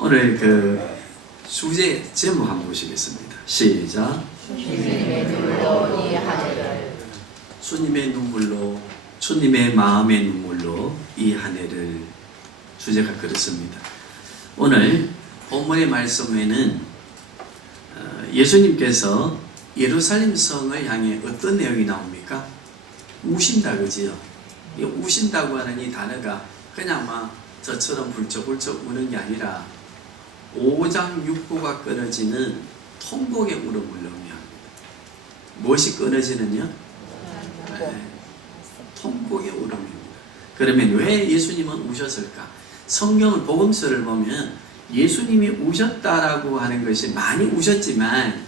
오늘 그 주제 제목 한번 보시겠습니다. 시작. 주님의 눈물로 이 한 해를 주님의 눈물로, 주님의 마음의 눈물로 이 한 해를, 주제가 그렇습니다. 오늘 본문의 말씀에는 예수님께서 예루살렘 성을 향해 어떤 내용이 나옵니까? 우신다, 그지요? 이 우신다고 하는 이 단어가 그냥 막 저처럼 불쩍불쩍 우는 게 아니라 오장육부가 끊어지는 통곡의 울음을 의미합니다. 무엇이 끊어지느냐? 네, 통곡의 울음입니다. 그러면 왜 예수님은 우셨을까? 성경을 복음서를 보면 예수님이 우셨다라고 하는 것이 많이 우셨지만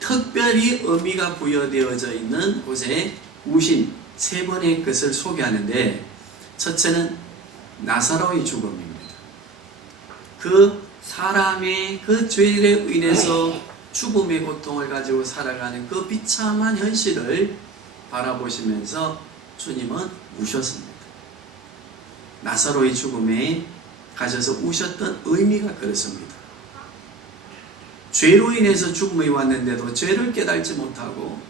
특별히 의미가 부여되어져 있는 곳에 우신 세 번의 것을 소개하는데, 첫째는 나사로의 죽음입니다. 그 사람의 그 죄에 인해서 죽음의 고통을 가지고 살아가는 그 비참한 현실을 바라보시면서 주님은 우셨습니다. 나사로의 죽음에 가셔서 우셨던 의미가 그렇습니다. 죄로 인해서 죽음이 왔는데도 죄를 깨달지 못하고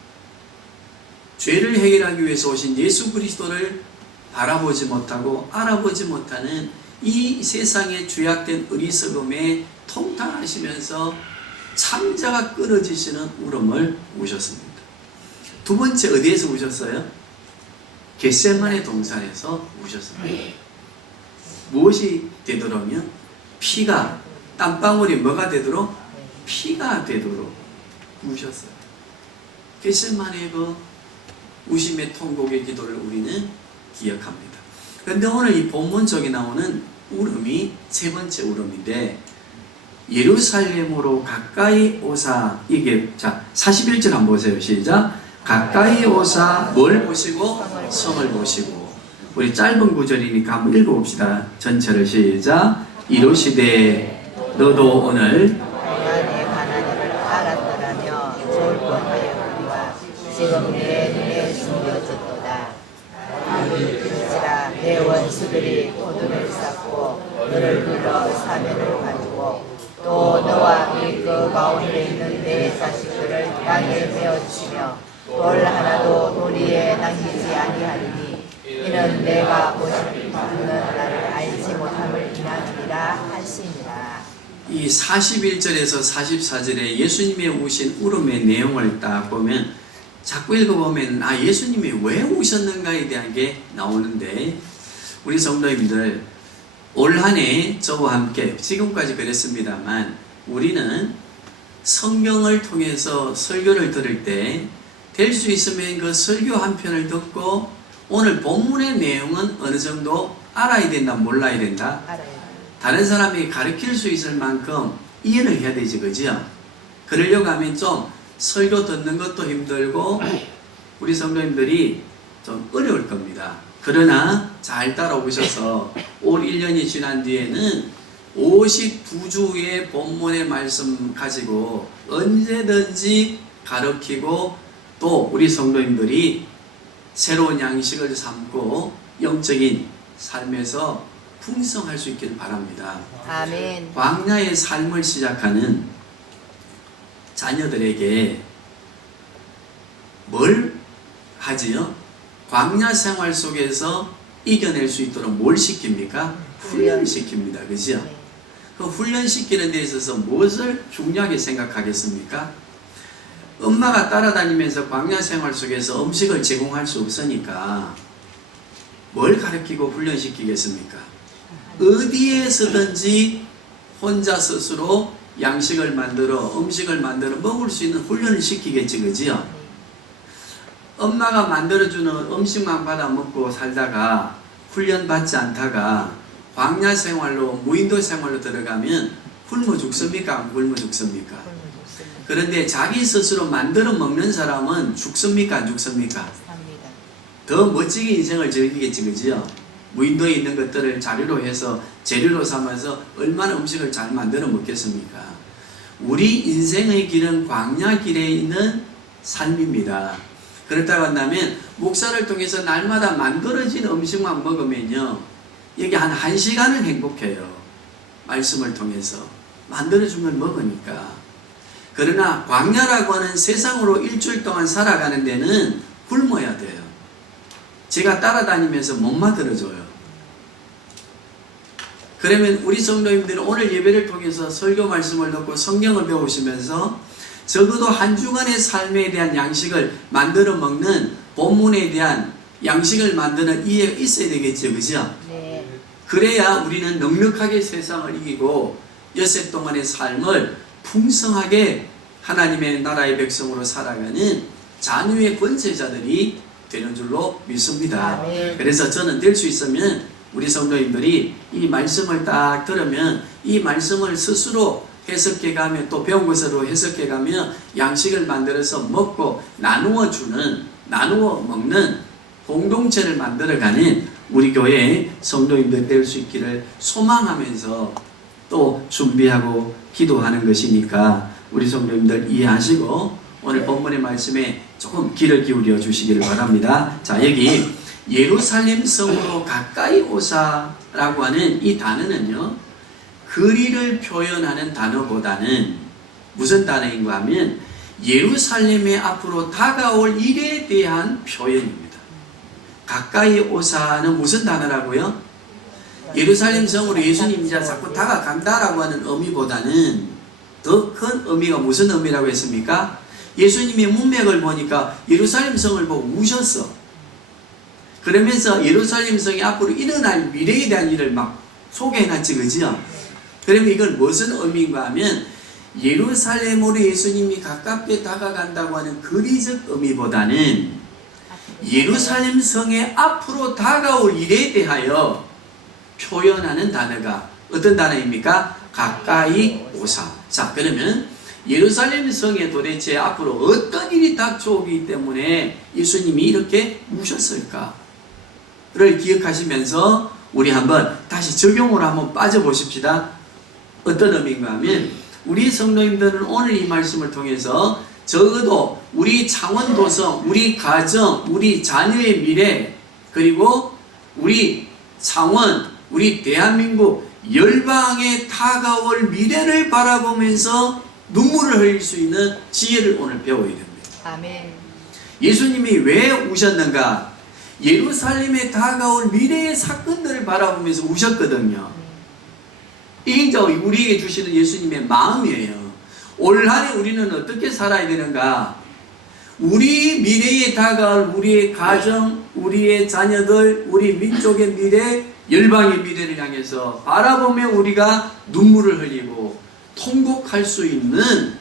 죄를 해결하기 위해서 오신 예수 그리스도를 바라보지 못하고 알아보지 못하는 이 세상의 죄악된 어리석음에 통탄하시면서 창자가 끊어지시는 울음을 우셨습니다. 두 번째 어디에서 우셨어요? 겟세마네 동산에서 우셨습니다. 무엇이 되도록요? 피가, 땀방울이 뭐가 되도록? 피가 되도록 우셨어요. 겟세마네 그 우심의 통곡의 기도를 우리는 기억합니다. 그런데 오늘 이 본문 속에 나오는 울음이 세 번째 울음인데, 예루살렘으로 가까이 오사, 이게, 자, 41절 한번 보세요. 시작. 가까이 오사, 뭘 보시고? 성을 보시고. 우리 짧은 구절이니까 한번 읽어봅시다. 전체를. 시작. 이르시되 너도 오늘 내가 하나님을 알았더라며 좋을 뻔하였거니와 지금 내 눈에 숨겨졌도다. 그러니라 내 원수들이 도둑을 쌓고 너를 불러 사면을 가지고 또 너와 그 가운데 있는 내 자식들을 땅에 베어치며 돌 하나도 도리에 남기지 아니하리니 이는 내가 보시는 나를 알지 못함을 인하니라 하시니라. 이 41절에서 44절에 예수님의 우신 울음의 내용을 딱 보면, 자꾸 읽어보면 예수님이 왜 우셨는가에 대한 게 나오는데, 우리 성도님들 올 한 해 저와 함께 지금까지 그랬습니다만 우리는 성경을 통해서 설교를 들을 때 될 수 있으면 그 설교 한 편을 듣고 오늘 본문의 내용은 어느 정도 알아야 된다, 몰라야 된다? 다른 사람이 가르칠 수 있을 만큼 이해를 해야 되지, 그죠? 그러려고 하면 좀 설교 듣는 것도 힘들고 우리 성도님들이 좀 어려울 겁니다. 그러나 잘 따라오셔서 올 1년이 지난 뒤에는 52주의 본문의 말씀 가지고 언제든지 가르치고 또 우리 성도님들이 새로운 양식을 삼고 영적인 삶에서 풍성할 수 있기를 바랍니다. 아멘. 광야의 삶을 시작하는 자녀들에게 뭘 하지요? 광야 생활 속에서 이겨낼 수 있도록 뭘 시킵니까? 훈련을 시킵니다. 그죠? 그 훈련시키는 데 있어서 무엇을 중요하게 생각하겠습니까? 엄마가 따라다니면서 광야 생활 속에서 음식을 제공할 수 없으니까 뭘 가르치고 훈련시키겠습니까? 어디에서든지 혼자 스스로 양식을 만들어 음식을 만들어 먹을 수 있는 훈련을 시키겠지, 그지요? 엄마가 만들어주는 음식만 받아 먹고 살다가 훈련 받지 않다가 광야 생활로 무인도 생활로 들어가면 굶어 죽습니까? 안 굶어 죽습니까? 그런데 자기 스스로 만들어 먹는 사람은 죽습니까? 안 죽습니까? 더 멋지게 인생을 즐기겠지, 그지요? 무인도에 있는 것들을 자료로 해서 재료로 삼아서 얼마나 음식을 잘 만들어 먹겠습니까? 우리 인생의 길은 광야 길에 있는 삶입니다. 그렇다고 한다면 목사를 통해서 날마다 만들어진 음식만 먹으면요, 여기 한 1시간은 행복해요. 말씀을 통해서. 만들어준 걸 먹으니까. 그러나 광야라고 하는 세상으로 일주일 동안 살아가는 데는 굶어야 돼요. 제가 따라다니면서 못 만들어줘요. 그러면 우리 성도님들은 오늘 예배를 통해서 설교 말씀을 듣고 성경을 배우시면서 적어도 한 주간의 삶에 대한 양식을 만들어 먹는 본문에 대한 양식을 만드는 이해가 있어야 되겠죠. 그죠? 네. 그래야 우리는 넉넉하게 세상을 이기고 엿새 동안의 삶을 풍성하게 하나님의 나라의 백성으로 살아가는 자녀의 권세자들이 되는 줄로 믿습니다. 아멘. 그래서 저는 될 수 있으면 우리 성도님들이 이 말씀을 딱 들으면 이 말씀을 스스로 해석해가며 또 배운 것으로 해석해가며 양식을 만들어서 먹고 나누어 먹는 공동체를 만들어가는 우리 교회의 성도님들 될 수 있기를 소망하면서 또 준비하고 기도하는 것이니까 우리 성도님들 이해하시고 오늘 본문의 말씀에 조금 귀를 기울여 주시기를 바랍니다. 자, 여기 예루살렘 성으로 가까이 오사라고 하는 이 단어는요, 거리를 표현하는 단어보다는 무슨 단어인가 하면 예루살렘의 앞으로 다가올 일에 대한 표현입니다. 가까이 오사는 무슨 단어라고요? 예루살렘 성으로 예수님이 자꾸 다가간다라고 하는 의미보다는 더 큰 의미가 무슨 의미라고 했습니까? 예수님의 문맥을 보니까 예루살렘 성을 보고 우셨어. 그러면서 예루살렘 성이 앞으로 일어날 미래에 대한 일을 막 소개해놨지, 그죠? 그러면 이걸 무슨 의미인가 하면 예루살렘으로 예수님이 가깝게 다가간다고 하는 거리적 의미보다는 예루살렘 성의 앞으로 다가올 일에 대하여 표현하는 단어가 어떤 단어입니까? 가까이 오사. 자, 그러면 예루살렘 성에 도대체 앞으로 어떤 일이 닥쳐오기 때문에 예수님이 이렇게 우셨을까를 기억하시면서 우리 한번 다시 적용으로 한번 빠져보십시다. 어떤 의미인가 하면 우리 성도님들은 오늘 이 말씀을 통해서 적어도 우리 창원도성, 우리 가정, 우리 자녀의 미래, 그리고 우리 창원, 우리 대한민국 열방에 다가올 미래를 바라보면서 눈물을 흘릴 수 있는 지혜를 오늘 배워야 됩니다. 아멘. 예수님이 왜 우셨는가? 예루살렘에 다가올 미래의 사건들을 바라보면서 우셨거든요. 이게 우리에게 주시는 예수님의 마음이에요. 올 한 해 우리는 어떻게 살아야 되는가? 우리 미래에 다가올 우리의 가정, 우리의 자녀들, 우리 민족의 미래, 열방의 미래를 향해서 바라보며 우리가 눈물을 흘리고 통곡할 수 있는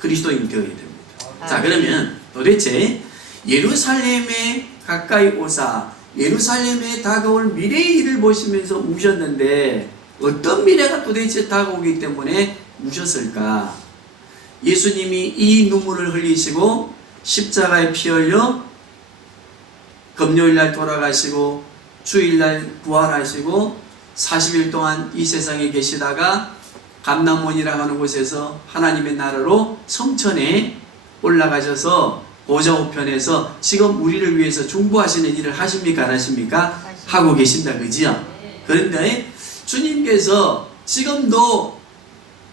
그리스도인이 되어야 됩니다. 자, 그러면 도대체 예루살렘에 가까이 오사 예루살렘에 다가올 미래의 일을 보시면서 우셨는데 어떤 미래가 도대체 다가오기 때문에 우셨을까? 예수님이 이 눈물을 흘리시고 십자가에 피 흘려 금요일날 돌아가시고 주일날 부활하시고 40일 동안 이 세상에 계시다가 감람원이라고 하는 곳에서 하나님의 나라로 성천에 올라가셔서 보좌 우편에서 지금 우리를 위해서 중보하시는 일을 하십니까? 안 하십니까? 하고 계신다, 그지요? 그런데 주님께서 지금도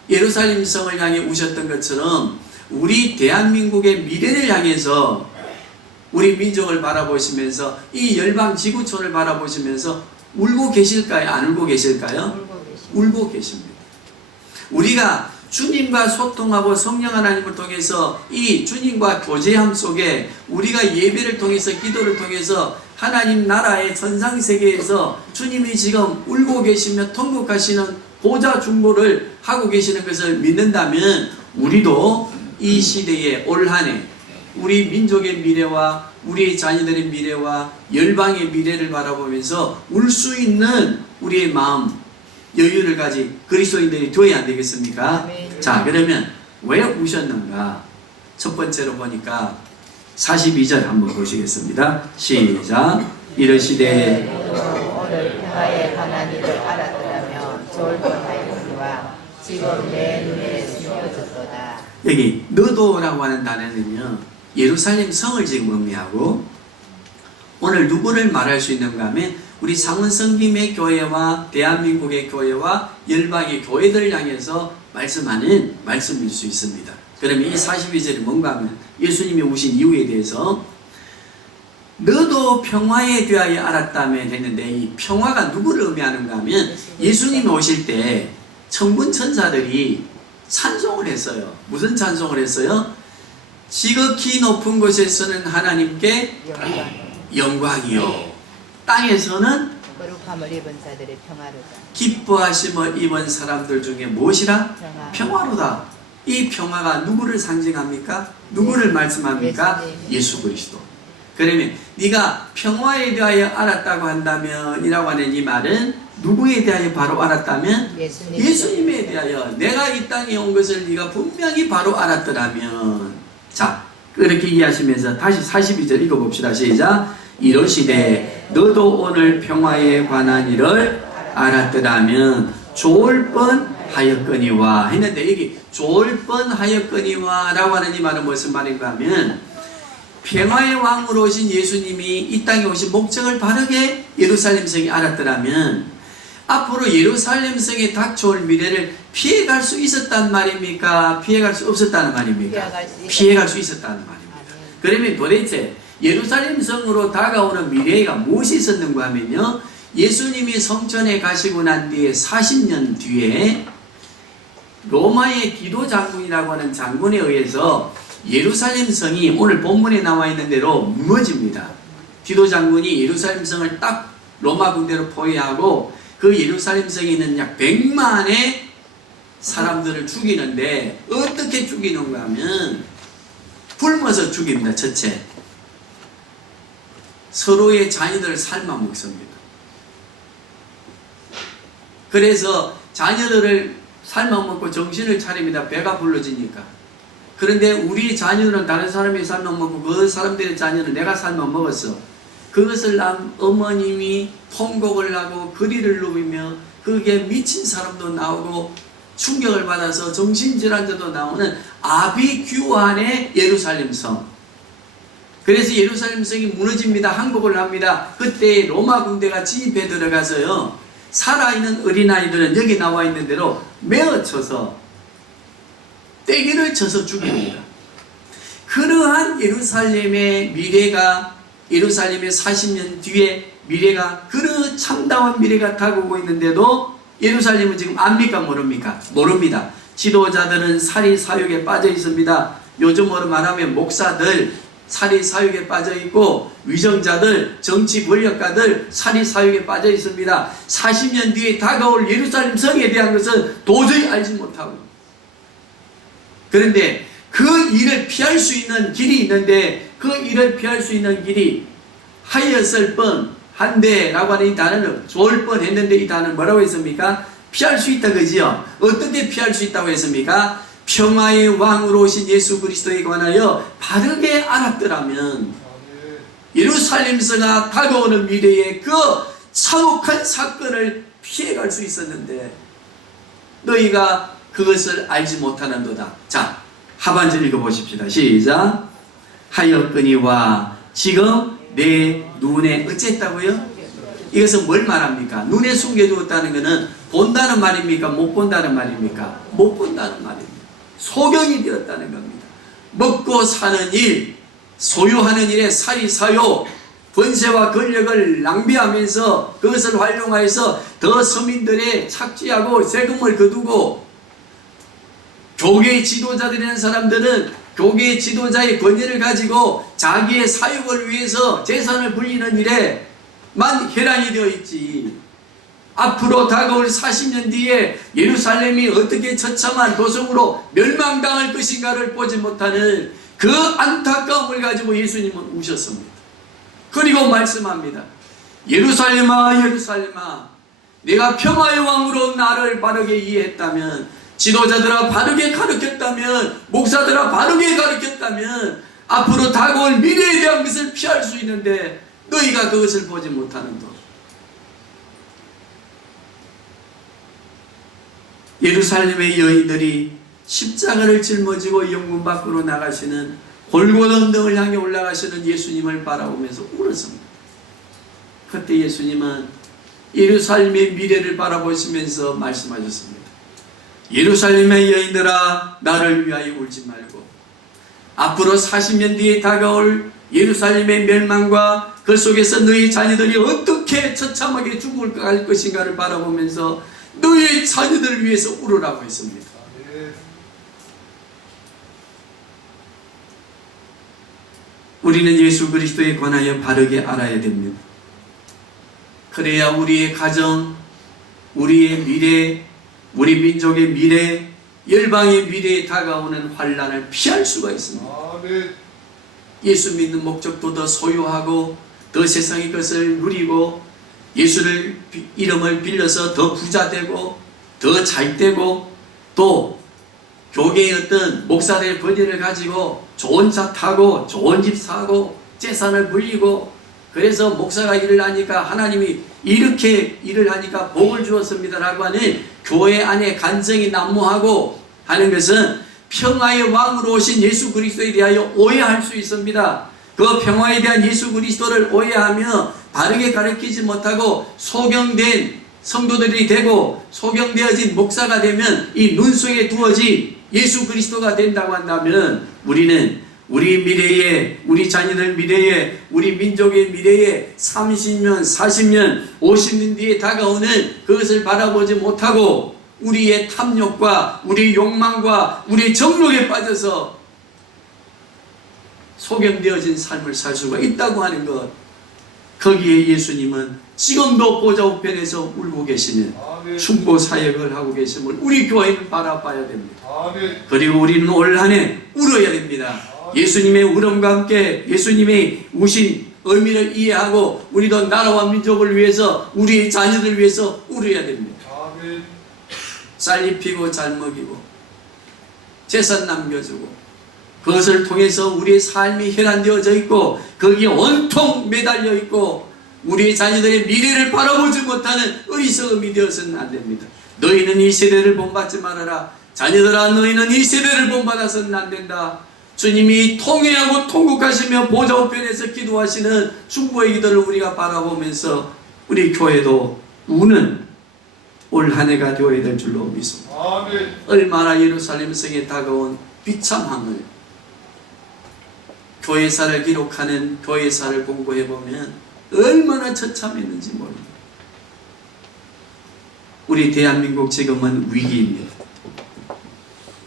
예루살렘 성을 향해 우셨던 것처럼 우리 대한민국의 미래를 향해서 우리 민족을 바라보시면서 이 열방 지구촌을 바라보시면서 울고 계실까요? 안 울고 계실까요? 울고 계십니다. 우리가 주님과 소통하고 성령 하나님을 통해서 이 주님과 교제함 속에 우리가 예배를 통해서 기도를 통해서 하나님 나라의 천상세계에서 주님이 지금 울고 계시며 통곡하시는 보좌 중보를 하고 계시는 것을 믿는다면 우리도 이 시대에 올 한 해 우리 민족의 미래와 우리 자녀들의 미래와 열방의 미래를 바라보면서 울 수 있는 우리의 마음 여유를 가진 그리스도인들이 되어야 안 되겠습니까? 아멘. 자, 그러면 왜 우셨는가? 첫 번째로 보니까 42절 한번 보시겠습니다. 시작. 이르시되 오늘 평화에 관한 일을 알았더라면 좋을 뻔하였으니와 지금 내 눈에 숨겨졌도다. 여기 너도라고 하는 단어는요 예루살렘 성을 지금 의미하고 오늘 누구를 말할 수 있는가 하면 우리 상원성김의 교회와 대한민국의 교회와 열방의 교회들을 향해서 말씀하는 말씀일 수 있습니다. 그러면 이 42절이 뭔가 하면 예수님이 오신 이유에 대해서 너도 평화에 대하여 알았다면 했는데, 이 평화가 누구를 의미하는가 하면 예수님이 오실 때 천군 천사들이 찬송을 했어요. 무슨 찬송을 했어요? 지극히 높은 곳에서는 하나님께 영광이요, 땅에서는 거룩함을 입은 자들의 평화로다. 기뻐하심을 입은 사람들 중에 무엇이라? 평화로다. 이 평화가 누구를 상징합니까? 누구를 말씀합니까? 예수 그리스도. 그러면 네가 평화에 대하여 알았다고 한다면 이라고 하는 이 말은 누구에 대하여 바로 알았다면? 예수님에 대하여. 내가 이 땅에 온 것을 네가 분명히 바로 알았더라면. 자, 그렇게 이해하시면서 다시 42절 읽어봅시다. 시작. 이러시되 너도 오늘 평화에 관한 일을 알았더라면 좋을 뻔하였거니와 했는데, 여기 좋을 뻔하였거니와 라고 하는 이 말은 무슨 말인가 하면, 평화의 왕으로 오신 예수님이 이 땅에 오신 목적을 바르게 예루살렘 성이 알았더라면 앞으로 예루살렘 성에 닥쳐올 미래를 피해갈 수 있었단 말입니까? 피해갈 수 없었다는 말입니까? 피해갈 수 있었다는 말입니다. 그러면 도대체 예루살렘 성으로 다가오는 미래가 무엇이 있었는가 하면요, 예수님이 성전에 가시고 난 뒤에 40년 뒤에 로마의 기도 장군이라고 하는 장군에 의해서 예루살렘 성이 오늘 본문에 나와 있는 대로 무너집니다. 디도 장군이 예루살렘 성을 딱 로마 군대로 포위하고 그 예루살렘 성에 있는 약 100만의 사람들을 죽이는데, 어떻게 죽이는가 하면 굶어서 죽입니다. 첫째, 서로의 자녀들을 삶아 먹습니다. 그래서 자녀들을 삶아 먹고 정신을 차립니다. 배가 불러지니까. 그런데 우리 자녀는 다른 사람이 삶아 먹고 그 사람들의 자녀는 내가 삶아 먹었어. 그것을 어머님이 통곡을 하고 거리를 누비며 그게 미친 사람도 나오고 충격을 받아서 정신질환자도 나오는 아비규환의 예루살렘 성. 그래서 예루살렘 성이 무너집니다. 항복을 합니다. 그때 로마 군대가 집에 들어가서요, 살아있는 어린아이들은 여기 나와 있는 대로 메어쳐서 떼기를 쳐서 죽입니다. 그러한 예루살렘의 미래가, 예루살렘의 40년 뒤에 미래가, 그런 참다운 미래가 다가오고 있는데도 예루살렘은 지금 압니까? 모릅니까? 모릅니다. 지도자들은 살이 사욕에 빠져 있습니다. 요즘으로 말하면 목사들 살이 사욕에 빠져 있고, 위정자들, 정치 권력가들 살이 사욕에 빠져 있습니다. 40년 뒤에 다가올 예루살렘 성에 대한 것은 도저히 알지 못하고, 그런데 그 일을 피할 수 있는 길이 있는데, 그 일을 피할 수 있는 길이 하였을 뻔한데라고 하는 이 단어는, 좋을 뻔했는데 이 단어는 뭐라고 했습니까? 피할 수 있다, 그지요? 어떻게 피할 수 있다고 했습니까? 평화의 왕으로 오신 예수 그리스도에 관하여 바르게 알았더라면 예루살렘서가 다가오는 미래에 그 참혹한 사건을 피해갈 수 있었는데 너희가 그것을 알지 못하는도다. 자, 하반절 읽어보십시다. 시작. 하였거니와 지금 내 눈에 어쨌다고요? 이것은 뭘 말합니까? 눈에 숨겨두었다는 것은 본다는 말입니까? 못 본다는 말입니까? 못 본다는 말입니다. 소경이 되었다는 겁니다. 먹고 사는 일, 소유하는 일에 살이 사요, 권세와 권력을 낭비하면서 그것을 활용하여서 더 서민들의 착취하고 세금을 거두고, 교계의 지도자들이라는 사람들은 교계의 지도자의 권위를 가지고 자기의 사육을 위해서 재산을 불리는 일에만 혈안이 되어 있지, 앞으로 다가올 40년 뒤에 예루살렘이 어떻게 처참한 도성으로 멸망당할 것인가를 보지 못하는 그 안타까움을 가지고 예수님은 우셨습니다. 그리고 말씀합니다. 예루살렘아, 예루살렘아, 내가 평화의 왕으로 나를 바르게 이해했다면, 지도자들아 바르게 가르쳤다면, 목사들아 바르게 가르쳤다면 앞으로 다가올 미래에 대한 것을 피할 수 있는데 너희가 그것을 보지 못하는도. 예루살렘의 여인들이 십자가를 짊어지고 영문 밖으로 나가시는 골고다 언덕을 향해 올라가시는 예수님을 바라보면서 울었습니다. 그때 예수님은 예루살렘의 미래를 바라보시면서 말씀하셨습니다. 예루살렘의 여인들아 나를 위하여 울지 말고 앞으로 40년 뒤에 다가올 예루살렘의 멸망과 그 속에서 너희 자녀들이 어떻게 처참하게 죽을 것인가를 바라보면서 너희 자녀들을 위해서 울으라고 했습니다. 우리는 예수 그리스도에 관하여 바르게 알아야 됩니다. 그래야 우리의 가정, 우리의 미래, 우리 민족의 미래, 열방의 미래에 다가오는 환난을 피할 수가 있습니다. 예수 믿는 목적도 더 소유하고 더 세상의 것을 누리고 예수를 이름을 빌려서 더 부자되고 더 잘되고 또 교계의 어떤 목사들의 권위를 가지고 좋은 차 타고 좋은 집 사고 재산을 불리고 그래서 목사가 일을 하니까 하나님이 이렇게 일을 하니까 복을 주었습니다라고 하는 교회 안에 간증이 난무하고 하는 것은 평화의 왕으로 오신 예수 그리스도에 대하여 오해할 수 있습니다. 그 평화에 대한 예수 그리스도를 오해하며 바르게 가르치지 못하고 소경된 성도들이 되고 소경되어진 목사가 되면 이 눈 속에 두어진 예수 그리스도가 된다고 한다면 우리는 우리 미래에, 우리 자녀들 미래에, 우리 민족의 미래에 30년, 40년, 50년 뒤에 다가오는 그것을 바라보지 못하고 우리의 탐욕과 우리의 욕망과 우리의 정욕에 빠져서 소경되어진 삶을 살 수가 있다고 하는 것. 거기에 예수님은 지금도 보좌 우편에서 울고 계시는 충고 사역을 하고 계심을 우리 교회는 바라봐야 됩니다. 그리고 우리는 올 한 해 울어야 됩니다. 예수님의 울음과 함께 예수님의 우신 의미를 이해하고 우리도 나라와 민족을 위해서 우리의 자녀들을 위해서 울어야 됩니다. 쌀 입히고 잘 먹이고 재산 남겨주고 그것을 통해서 우리의 삶이 혈안되어져 있고 거기에 온통 매달려 있고 우리의 자녀들의 미래를 바라보지 못하는 어리석음이 되어서는 안 됩니다. 너희는 이 세대를 본받지 말아라. 자녀들아 너희는 이 세대를 본받아서는 안 된다. 주님이 통회하고 통곡하시며 보좌 우편에서 기도하시는 중보의 기도를 우리가 바라보면서 우리 교회도 우는 올 한 해가 되어야 될 줄로 믿습니다. 얼마나 예루살렘 성에 다가온 비참함을 교회사를 기록하는 교회사를 공부해보면 얼마나 처참했는지 모릅니다. 우리 대한민국 지금은 위기입니다.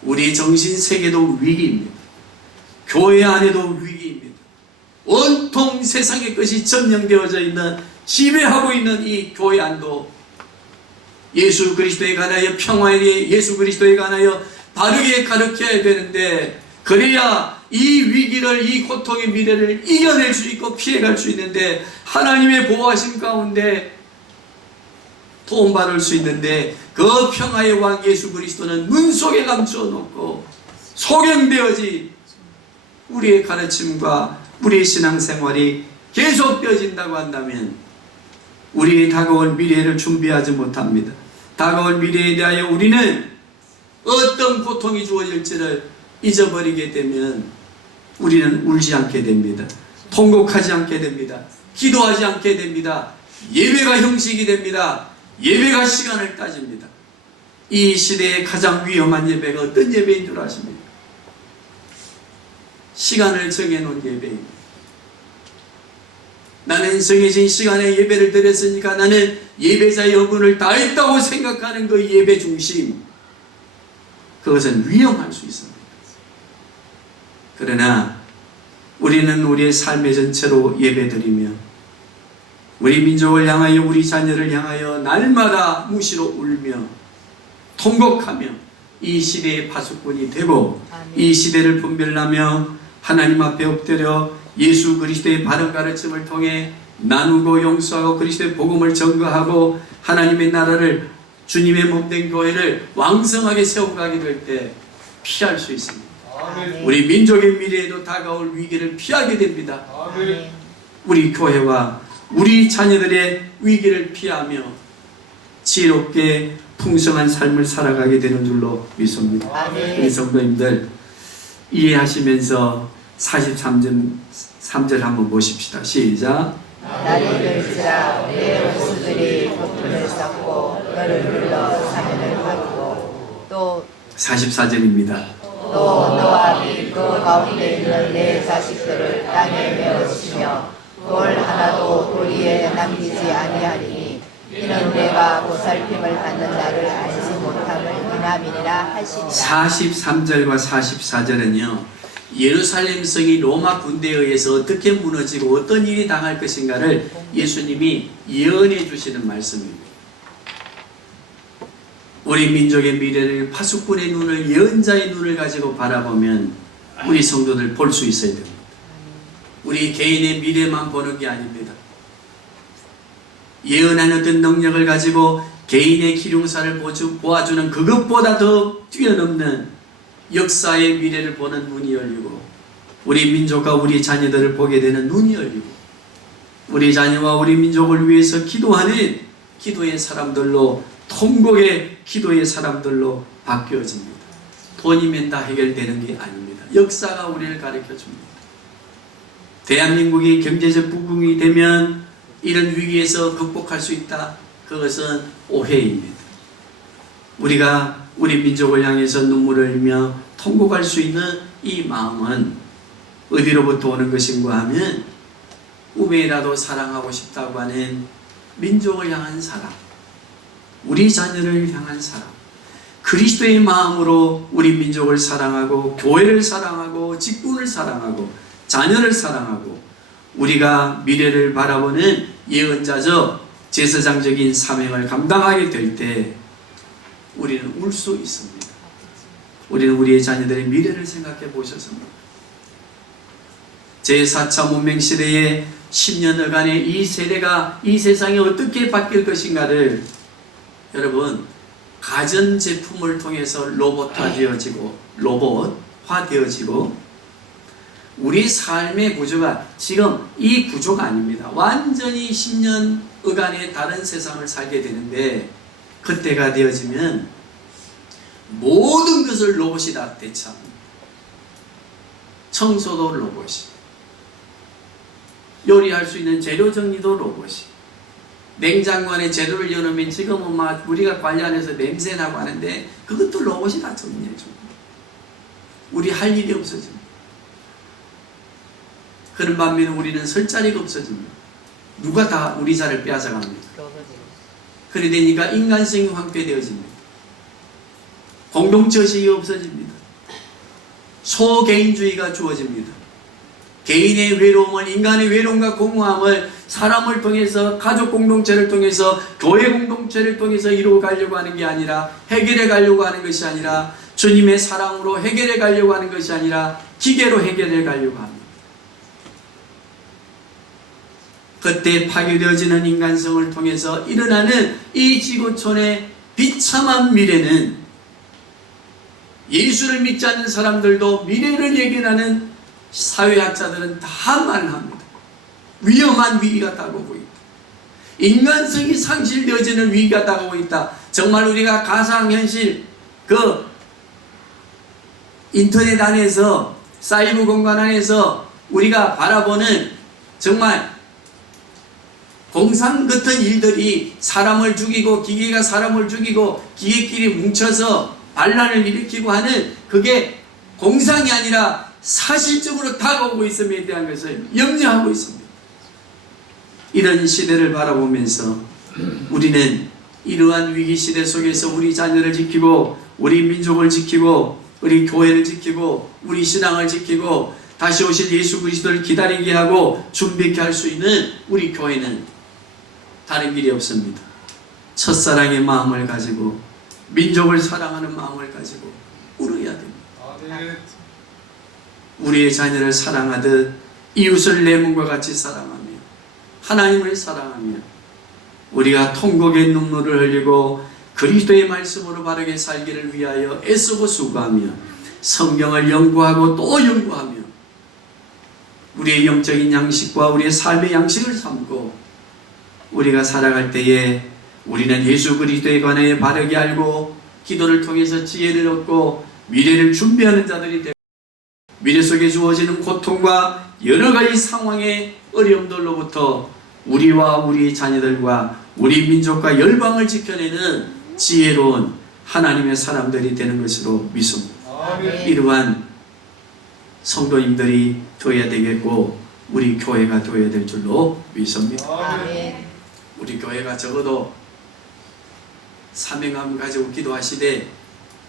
우리 정신세계도 위기입니다. 교회 안에도 위기입니다. 온통 세상의 것이 점령되어져 있는 지배하고 있는 이 교회 안도 예수 그리스도에 관하여 평화에 대해 예수 그리스도에 관하여 바르게 가르쳐야 되는데 그래야 이 위기를 이 고통의 미래를 이겨낼 수 있고 피해갈 수 있는데 하나님의 보호하심 가운데 도움받을 수 있는데 그 평화의 왕 예수 그리스도는 눈 속에 감추어 놓고 소경되어지 우리의 가르침과 우리의 신앙생활이 계속되어진다고 한다면 우리의 다가올 미래를 준비하지 못합니다. 다가올 미래에 대하여 우리는 어떤 고통이 주어질지를 잊어버리게 되면 우리는 울지 않게 됩니다. 통곡하지 않게 됩니다. 기도하지 않게 됩니다. 예배가 형식이 됩니다. 예배가 시간을 따집니다. 이 시대의 가장 위험한 예배가 어떤 예배인 줄 아십니까? 시간을 정해놓은 예배입니다. 나는 정해진 시간에 예배를 드렸으니까 나는 예배자의 여분을 다했다고 생각하는 그 예배 중심, 그것은 위험할 수 있습니다. 그러나 우리는 우리의 삶의 전체로 예배드리며 우리 민족을 향하여 우리 자녀를 향하여 날마다 무시로 울며 통곡하며 이 시대의 파수꾼이 되고 이 시대를 분별하며 하나님 앞에 엎드려 예수 그리스도의 바른 가르침을 통해 나누고 용서하고 그리스도의 복음을 전거하고 하나님의 나라를 주님의 몸된 교회를 왕성하게 세워가게 될 때 피할 수 있습니다. 아멘. 우리 민족의 미래에도 다가올 위기를 피하게 됩니다. 아멘. 우리 교회와 우리 자녀들의 위기를 피하며 지혜롭게 풍성한 삶을 살아가게 되는 줄로 믿습니다. 아멘. 우리 성도님들 이해하시면서 43절 한번 보십시다. 시작. 나를 들지라 내 원수들이 폭풍을 쌓고 너를 눌러 사면을 받고 또 44절입니다. 너와 및 그 가운데 있는 내 자식들을 땅에 메어치며 돌 하나도 돌 위에 남기지 아니하리니 이는 내가 보살핌을 받는 날을 알지 못함을 인함이니라 하시니라. 43절과 44절은요, 예루살렘 성이 로마 군대에 의해서 어떻게 무너지고 어떤 일이 당할 것인가를 예수님이 예언해 주시는 말씀입니다. 우리 민족의 미래를 파수꾼의 눈을, 예언자의 눈을 가지고 바라보면 우리 성도들 볼 수 있어야 됩니다. 우리 개인의 미래만 보는 게 아닙니다. 예언하는 어떤 능력을 가지고 개인의 기륭사를 보아주는 그것보다 더 뛰어넘는 역사의 미래를 보는 눈이 열리고, 우리 민족과 우리 자녀들을 보게 되는 눈이 열리고, 우리 자녀와 우리 민족을 위해서 기도하는 기도의 사람들로, 통곡의 기도의 사람들로 바뀌어집니다. 돈이면 다 해결되는 게 아닙니다. 역사가 우리를 가르쳐 줍니다. 대한민국이 경제적 부흥이 되면 이런 위기에서 극복할 수 있다. 그것은 오해입니다. 우리가 우리 민족을 향해서 눈물을 흘리며 통곡할 수 있는 이 마음은 어디로부터 오는 것인가 하면, 우매라도 사랑하고 싶다고 하는 민족을 향한 사랑, 우리 자녀를 향한 사랑, 그리스도의 마음으로 우리 민족을 사랑하고 교회를 사랑하고 직분을 사랑하고 자녀를 사랑하고 우리가 미래를 바라보는 예언자적 제사장적인 사명을 감당하게 될 때 우리는 울 수 있습니다. 우리는 우리의 자녀들의 미래를 생각해 보셨습니다. 제4차 문명시대에 10년여간의 이 세대가, 이 세상이 어떻게 바뀔 것인가를 여러분, 가전제품을 통해서 로봇화되어지고 우리 삶의 구조가 지금 이 구조가 아닙니다. 완전히 10년여간의 다른 세상을 살게 되는데, 그때가 되어지면 모든 것을 로봇이 다 대체합니다. 청소도 로봇이, 요리할 수 있는 재료 정리도 로봇이, 냉장고 안에 재료를 넣어놓으면 지금은 막 우리가 관리하면서 냄새나고 하는데 그것도 로봇이 다 정리해줍니다. 우리 할 일이 없어집니다. 그런 반면에 우리는 설 자리가 없어집니다. 누가 다 우리 자리를 빼앗아갑니다. 그래 되니까 인간성이 황폐되어집니다. 공동체의식이 없어집니다. 소개인주의가 주어집니다. 개인의 외로움을, 인간의 외로움과 공허함을 사람을 통해서, 가족 공동체를 통해서, 교회 공동체를 통해서 이루어 가려고 하는 게 아니라, 해결해 가려고 하는 것이 아니라, 주님의 사랑으로 해결해 가려고 하는 것이 아니라 기계로 해결해 가려고 합니다. 그때 파괴되어지는 인간성을 통해서 일어나는 이 지구촌의 비참한 미래는, 예수를 믿지 않는 사람들도 미래를 예견하는 사회학자들은 다 말을 합니다. 위험한 위기가 다가오고 있다. 인간성이 상실되어지는 위기가 다가오고 있다. 정말 우리가 가상현실, 인터넷 안에서, 사이버 공간 안에서 우리가 바라보는 정말 공상 같은 일들이 사람을 죽이고, 기계가 사람을 죽이고, 기계끼리 뭉쳐서 반란을 일으키고 하는, 그게 공상이 아니라 사실적으로 다가오고 있음에 대한 것을 염려하고 있습니다. 이런 시대를 바라보면서 우리는 이러한 위기 시대 속에서 우리 자녀를 지키고, 우리 민족을 지키고, 우리 교회를 지키고, 우리 신앙을 지키고, 다시 오실 예수 그리스도를 기다리게 하고 준비케 할 수 있는 우리 교회는 다른 길이 없습니다. 첫사랑의 마음을 가지고, 민족을 사랑하는 마음을 가지고 울어야 됩니다. 우리의 자녀를 사랑하듯 이웃을 내 몸과 같이 사랑하며 하나님을 사랑하며 우리가 통곡의 눈물을 흘리고 그리스도의 말씀으로 바르게 살기를 위하여 애쓰고 수고하며 성경을 연구하고 또 연구하며 우리의 영적인 양식과 우리의 삶의 양식을 삼고 우리가 살아갈 때에 우리는 예수 그리스도에 관하여 바르게 알고 기도를 통해서 지혜를 얻고 미래를 준비하는 자들이 되고, 미래 속에 주어지는 고통과 여러 가지 상황의 어려움들로부터 우리와 우리 자녀들과 우리 민족과 열방을 지켜내는 지혜로운 하나님의 사람들이 되는 것으로 믿습니다. 아멘. 이러한 성도님들이 되어야 되겠고 우리 교회가 되어야 될 줄로 믿습니다. 아멘. 우리 교회가 적어도 사명감을 가지고 기도하시되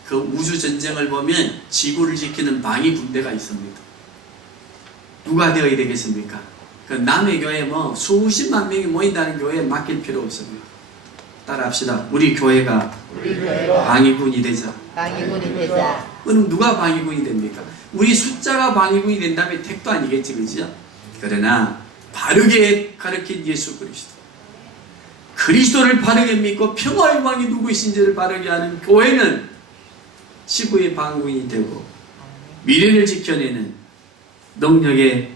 그 우주전쟁을 보면 지구를 지키는 방위 군대가 있습니다. 누가 되어야 되겠습니까? 그 남의 교회 뭐 수십만 명이 모인다는 교회에 맡길 필요 없습니다. 따라합시다. 우리 교회가 우리 교회가 방위군이 되자. 방위군이 되자. 그럼 누가 방위군이 됩니까? 우리 숫자가 방위군이 된다면 택도 아니겠지, 그죠? 그러나 바르게 가르친 예수 그리스도, 그리스도를 바르게 믿고 평화의 왕이 누구이신지를 바르게 하는 교회는 지구의 방위군이 되고 미래를 지켜내는 능력의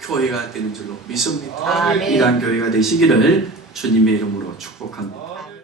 교회가 되는 줄로 믿습니다. 아멘. 이러한 교회가 되시기를 주님의 이름으로 축복합니다.